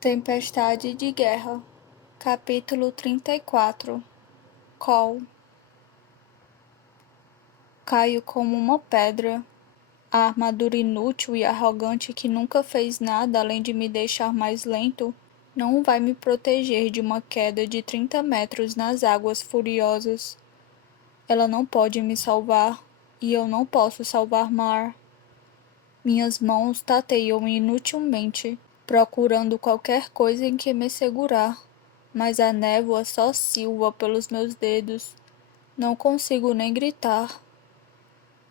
Tempestade de Guerra, capítulo 34. Call. Caio como uma pedra. A armadura inútil e arrogante que nunca fez nada além de me deixar mais lento, não vai me proteger de uma queda de 30 metros nas águas furiosas. Ela não pode me salvar, e eu não posso salvar Mar. Minhas mãos tateiam inutilmente, procurando qualquer coisa em que me segurar, mas a névoa só silva pelos meus dedos. Não consigo nem gritar.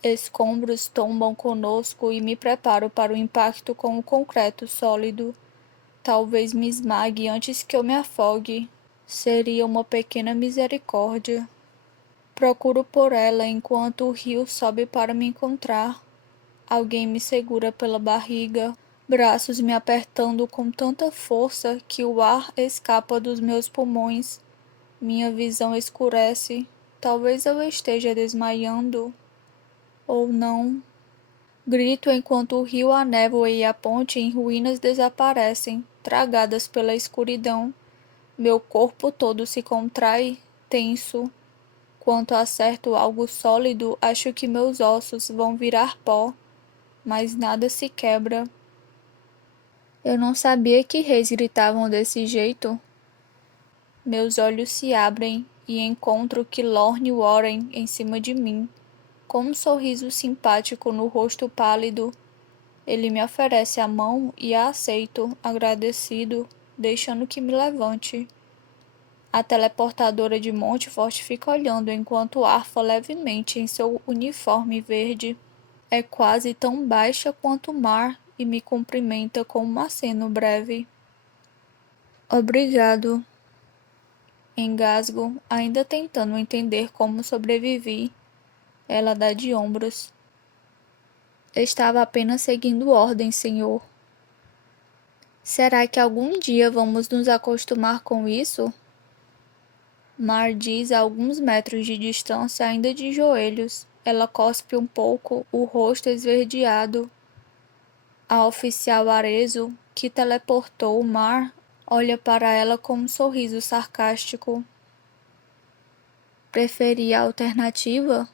Escombros tombam conosco e me preparo para o impacto com o concreto sólido. Talvez me esmague antes que eu me afogue. Seria uma pequena misericórdia. Procuro por ela enquanto o rio sobe para me encontrar. Alguém me segura pela barriga, braços me apertando com tanta força que o ar escapa dos meus pulmões. Minha visão escurece. Talvez eu esteja desmaiando. Ou não. Grito enquanto o rio, a névoa e a ponte em ruínas desaparecem, tragadas pela escuridão. Meu corpo todo se contrai, tenso. Quando acerto algo sólido, acho que meus ossos vão virar pó, mas nada se quebra. Eu não sabia que reis gritavam desse jeito. Meus olhos se abrem e encontro que Lorne Warren em cima de mim, com um sorriso simpático no rosto pálido. Ele me oferece a mão e a aceito, agradecido, deixando que me levante. A teleportadora de Montfort fica olhando enquanto arfa levemente em seu uniforme verde. É quase tão baixa quanto o mar e me cumprimenta com um aceno breve. Obrigado. Engasgo, ainda tentando entender como sobrevivi. Ela dá de ombros. Estava apenas seguindo ordens, senhor. Será que algum dia vamos nos acostumar com isso? Mar diz a alguns metros de distância, ainda de joelhos. Ela cospe um pouco, o rosto esverdeado. A oficial Arezzo, que teleportou o Mar, olha para ela com um sorriso sarcástico. Preferia a alternativa?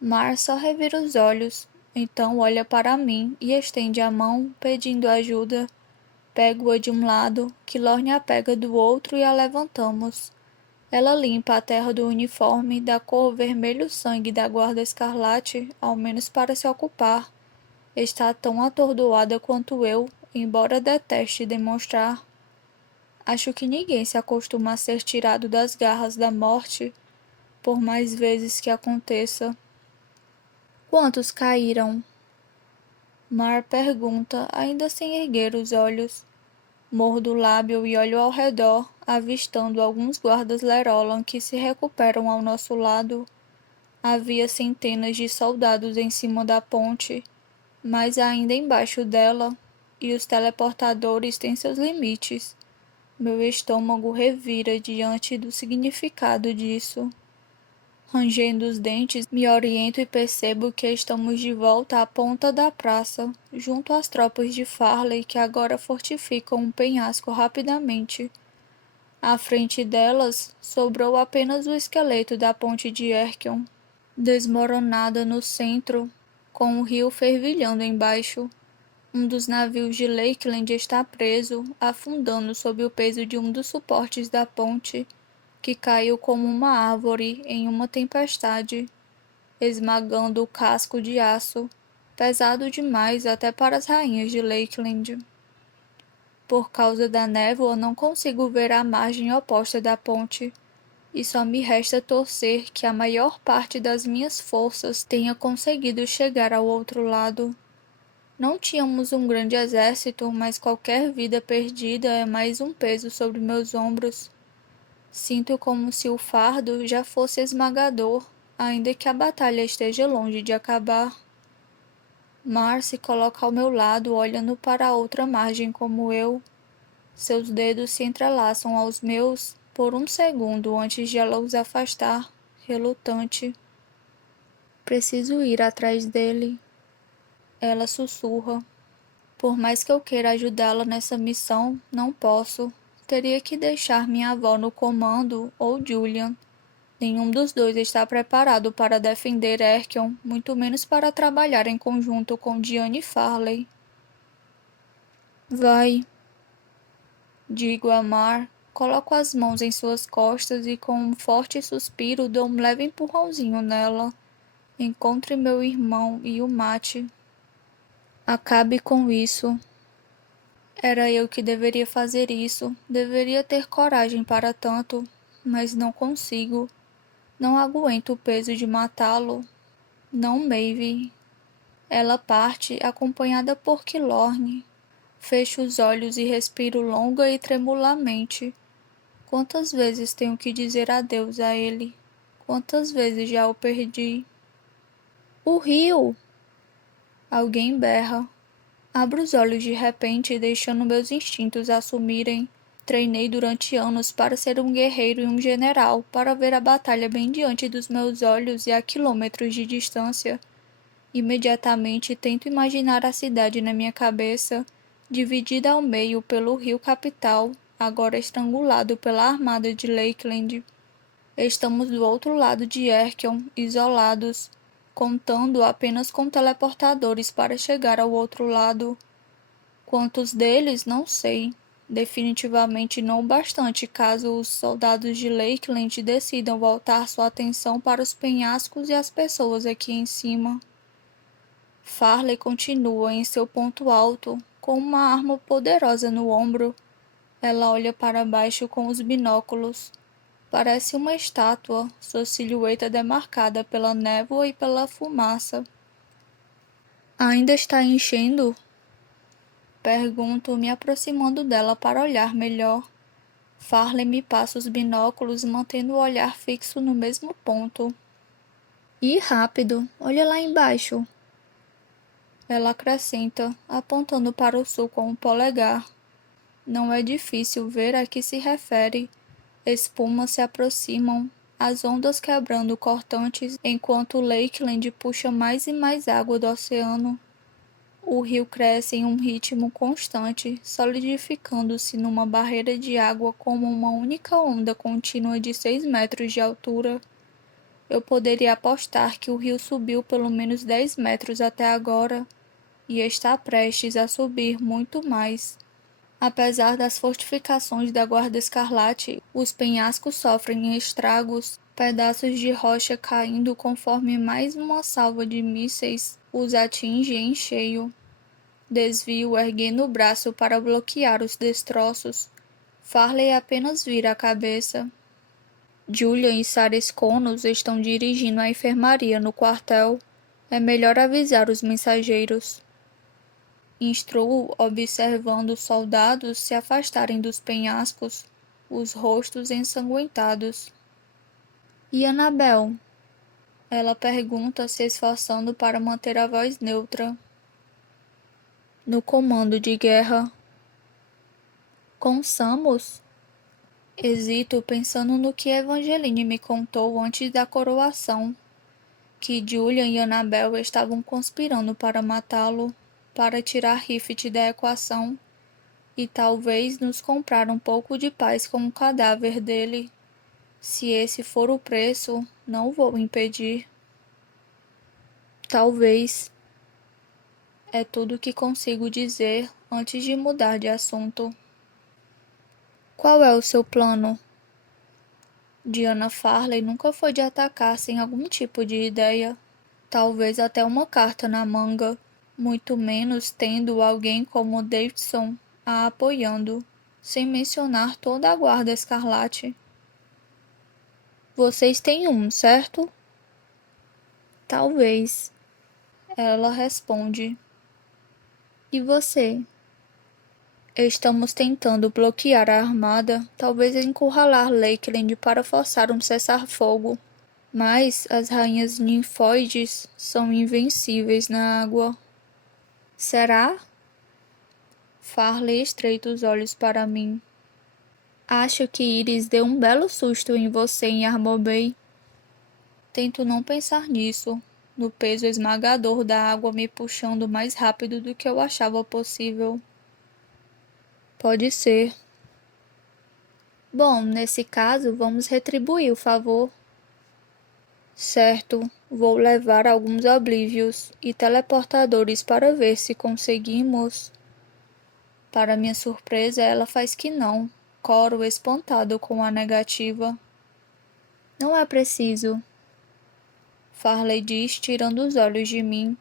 Mar só revira os olhos, então olha para mim e estende a mão, pedindo ajuda. Pego-a de um lado, que Lorne a pega do outro e a levantamos. Ela limpa a terra do uniforme da cor vermelho-sangue da Guarda Escarlate, ao menos para se ocupar. Está tão atordoada quanto eu, embora deteste demonstrar. Acho que ninguém se acostuma a ser tirado das garras da morte, por mais vezes que aconteça. Quantos caíram? Mar pergunta, ainda sem erguer os olhos. Mordo o lábio e olho ao redor, avistando alguns guardas Lerolan que se recuperam ao nosso lado. Havia centenas de soldados em cima da ponte, mas ainda embaixo dela, e os teleportadores têm seus limites. Meu estômago revira diante do significado disso. Rangendo os dentes, me oriento e percebo que estamos de volta à ponta da praça, junto às tropas de Farley que agora fortificam um penhasco rapidamente. À frente delas, sobrou apenas o esqueleto da ponte de Erkion, desmoronada no centro, com o rio fervilhando embaixo. Um dos navios de Lakeland está preso, afundando sob o peso de um dos suportes da ponte, que caiu como uma árvore em uma tempestade, esmagando o casco de aço, pesado demais até para as rainhas de Lakeland. Por causa da névoa, não consigo ver a margem oposta da ponte, e só me resta torcer que a maior parte das minhas forças tenha conseguido chegar ao outro lado. Não tínhamos um grande exército, mas qualquer vida perdida é mais um peso sobre meus ombros. Sinto como se o fardo já fosse esmagador, ainda que a batalha esteja longe de acabar. Mar se coloca ao meu lado, olhando para a outra margem como eu. Seus dedos se entrelaçam aos meus por um segundo antes de ela os afastar, relutante. Preciso ir atrás dele. Ela sussurra. Por mais que eu queira ajudá-la nessa missão, não posso. Teria que deixar minha avó no comando ou Julian. Nenhum dos dois está preparado para defender Erkion, muito menos para trabalhar em conjunto com Diane Farley. Vai, digo a Mar, coloco as mãos em suas costas e com um forte suspiro dou um leve empurrãozinho nela. Encontre meu irmão e o mate. Acabe com isso. Era eu que deveria fazer isso, deveria ter coragem para tanto, mas não consigo. Não aguento o peso de matá-lo. Não, Maeve. Ela parte, acompanhada por Killorn. Fecho os olhos e respiro longa e tremulamente. Quantas vezes tenho que dizer adeus a ele? Quantas vezes já o perdi? O rio! Alguém berra. Abro os olhos de repente, deixando meus instintos assumirem. Treinei durante anos para ser um guerreiro e um general, para ver a batalha bem diante dos meus olhos e a quilômetros de distância. Imediatamente tento imaginar a cidade na minha cabeça, dividida ao meio pelo rio capital, agora estrangulado pela armada de Lakeland. Estamos do outro lado de Erkion, isolados, contando apenas com teleportadores para chegar ao outro lado. Quantos deles, não sei. Definitivamente não o bastante caso os soldados de Lakeland decidam voltar sua atenção para os penhascos e as pessoas aqui em cima. Farley continua em seu ponto alto, com uma arma poderosa no ombro. Ela olha para baixo com os binóculos. Parece uma estátua, sua silhueta demarcada pela névoa e pela fumaça. Ainda está enchendo? Pergunto, me aproximando dela para olhar melhor. Farley me passa os binóculos, mantendo o olhar fixo no mesmo ponto. E rápido, olha lá embaixo. Ela acrescenta, apontando para o sul com o polegar. Não é difícil ver a que se refere. Espumas se aproximam, as ondas quebrando cortantes, enquanto Lakeland puxa mais e mais água do oceano. O rio cresce em um ritmo constante, solidificando-se numa barreira de água como uma única onda contínua de 6 metros de altura. Eu poderia apostar que o rio subiu pelo menos 10 metros até agora, e está prestes a subir muito mais. Apesar das fortificações da Guarda Escarlate, os penhascos sofrem estragos, pedaços de rocha caindo conforme mais uma salva de mísseis os atinge em cheio. Desvio erguendo o braço para bloquear os destroços. Farley apenas vira a cabeça. Julian e Sarah Connors estão dirigindo a enfermaria no quartel. É melhor avisar os mensageiros. Instruo, observando os soldados se afastarem dos penhascos, os rostos ensanguentados. E Annabel? Ela pergunta, se esforçando para manter a voz neutra. No comando de guerra. Com Samus? Hesito pensando no que Evangeline me contou antes da coroação, que Julian e Annabel estavam conspirando para matá-lo, para tirar Rift da equação, e talvez nos comprar um pouco de paz com o cadáver dele. Se esse for o preço, não vou impedir. Talvez. É tudo que consigo dizer antes de mudar de assunto. Qual é o seu plano? Diana Farley nunca foi de atacar sem algum tipo de ideia. Talvez até uma carta na manga, muito menos tendo alguém como Davidson a apoiando, sem mencionar toda a Guarda Escarlate. Vocês têm um, certo? Talvez. Ela responde. E você? Estamos tentando bloquear a armada, talvez encurralar Lakeland para forçar um cessar-fogo. Mas as rainhas ninfóides são invencíveis na água. Será? Farley estreita os olhos para mim. Acho que Iris deu um belo susto em você em Arbor Bay. Tento não pensar nisso. no peso esmagador da água me puxando mais rápido do que eu achava possível. Pode ser. Bom, nesse caso, vamos retribuir o favor. Certo, vou levar alguns oblívios e teleportadores para ver se conseguimos. Para minha surpresa, ela faz que não. Coro espantado com a negativa. Não é preciso, Farley diz, tirando os olhos de mim.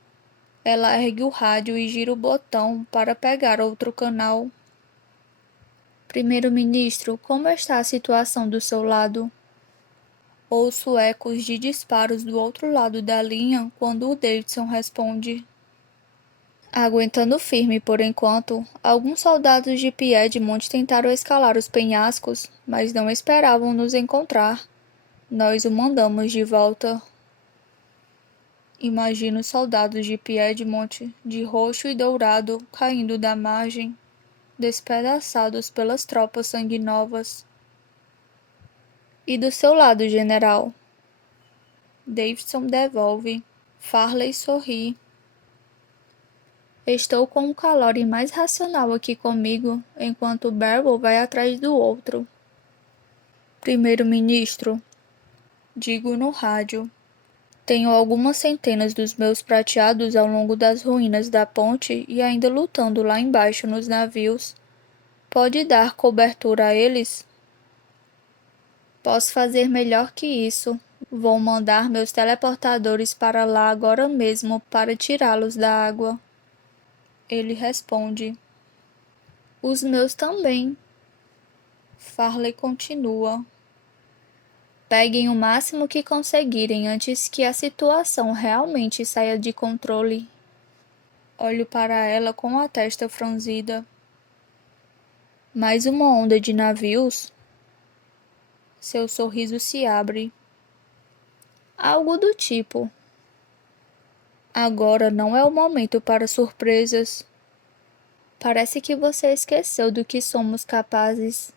Ela ergue o rádio e gira o botão para pegar outro canal. Primeiro-ministro, como está a situação do seu lado? Ouço ecos de disparos do outro lado da linha quando o Davidson responde. Aguentando firme por enquanto, alguns soldados de Piedmont tentaram escalar os penhascos, mas não esperavam nos encontrar. Nós o mandamos de volta. Imagino os soldados de Piedmont, de roxo e dourado, caindo da margem, despedaçados pelas tropas sanguinovas. E do seu lado, general? Davidson devolve. Farley sorri. Estou com um calor mais racional aqui comigo, enquanto Barrel vai atrás do outro. Primeiro-ministro, digo no rádio. Tenho algumas centenas dos meus prateados ao longo das ruínas da ponte e ainda lutando lá embaixo nos navios. Pode dar cobertura a eles? Posso fazer melhor que isso. Vou mandar meus teleportadores para lá agora mesmo para tirá-los da água. Ele responde. Os meus também. Farley continua. Peguem o máximo que conseguirem antes que a situação realmente saia de controle. Olho para ela com a testa franzida. Mais uma onda de navios? Seu sorriso se abre. Algo do tipo. Agora não é o momento para surpresas. Parece que você esqueceu do que somos capazes.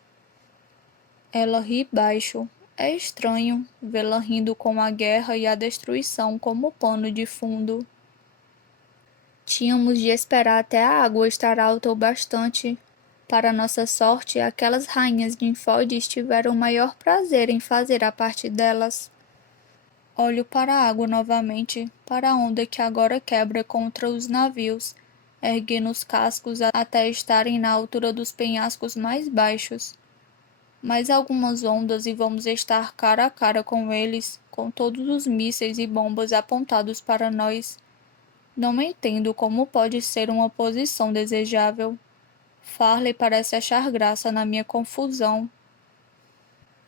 Ela ri baixo. É estranho vê-la rindo com a guerra e a destruição como pano de fundo. Tínhamos de esperar até a água estar alta o bastante. Para nossa sorte, aquelas rainhas ninfóides tiveram o maior prazer em fazer a parte delas. Olho para a água novamente, para a onda que agora quebra contra os navios, erguendo os cascos até estarem na altura dos penhascos mais baixos. Mais algumas ondas e vamos estar cara a cara com eles, com todos os mísseis e bombas apontados para nós. Não entendo como pode ser uma posição desejável. Farley parece achar graça na minha confusão.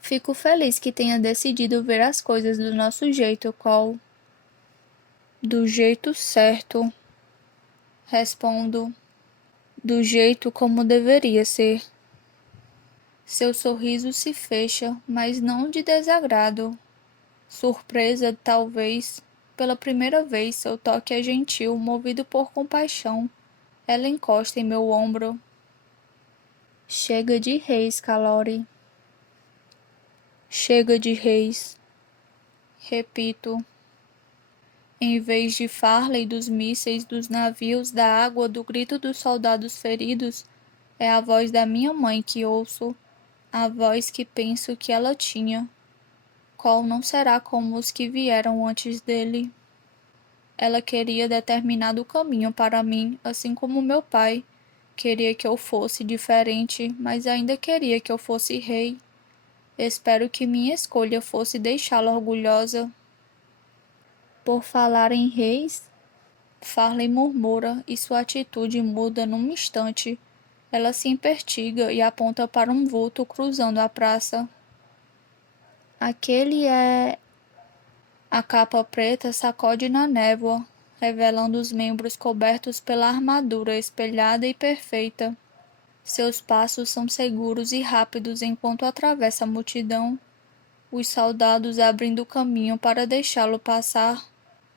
Fico feliz que tenha decidido ver as coisas do nosso jeito, Cole. Do jeito certo, respondo. Do jeito como deveria ser. Seu sorriso se fecha, mas não de desagrado. Surpresa, talvez. Pela primeira vez, seu toque é gentil, movido por compaixão. Ela encosta em meu ombro. Chega de reis, Calori. Chega de reis. Repito. Em vez de Farley, dos mísseis, dos navios, da água, do grito dos soldados feridos, é a voz da minha mãe que ouço, a voz que penso que ela tinha. Cole não será como os que vieram antes dele. Ela queria determinado caminho para mim, assim como meu pai. Queria que eu fosse diferente, mas ainda queria que eu fosse rei. Espero que minha escolha fosse deixá-la orgulhosa. Por falar em reis, Farley murmura e sua atitude muda num instante. Ela se empertiga e aponta para um vulto cruzando a praça. Aquele é... A capa preta sacode na névoa, revelando os membros cobertos pela armadura espelhada e perfeita. Seus passos são seguros e rápidos enquanto atravessa a multidão, os soldados abrindo caminho para deixá-lo passar.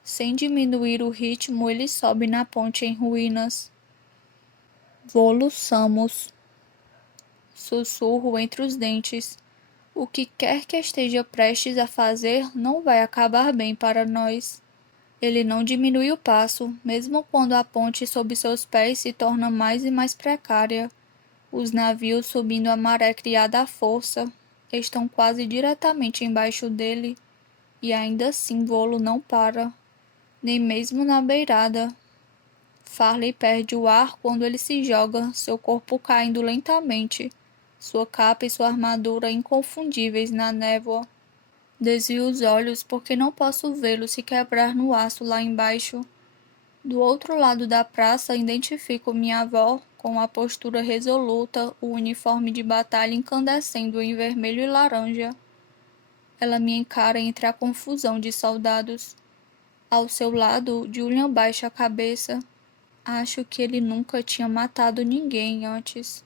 Sem diminuir o ritmo, ele sobe na ponte em ruínas. Voluçamos. Sussurro entre os dentes. O que quer que esteja prestes a fazer não vai acabar bem para nós. Ele não diminui o passo, mesmo quando a ponte sob seus pés se torna mais e mais precária. Os navios, subindo a maré criada à força, estão quase diretamente embaixo dele, e ainda assim Volo não para, nem mesmo na beirada. Farley perde o ar quando ele se joga, seu corpo caindo lentamente, sua capa e sua armadura inconfundíveis na névoa. Desvio os olhos porque não posso vê-lo se quebrar no aço lá embaixo. Do outro lado da praça, identifico minha avó, com a postura resoluta, o uniforme de batalha incandescendo em vermelho e laranja. Ela me encara entre a confusão de soldados. Ao seu lado, Julian baixa a cabeça. Acho que ele nunca tinha matado ninguém antes.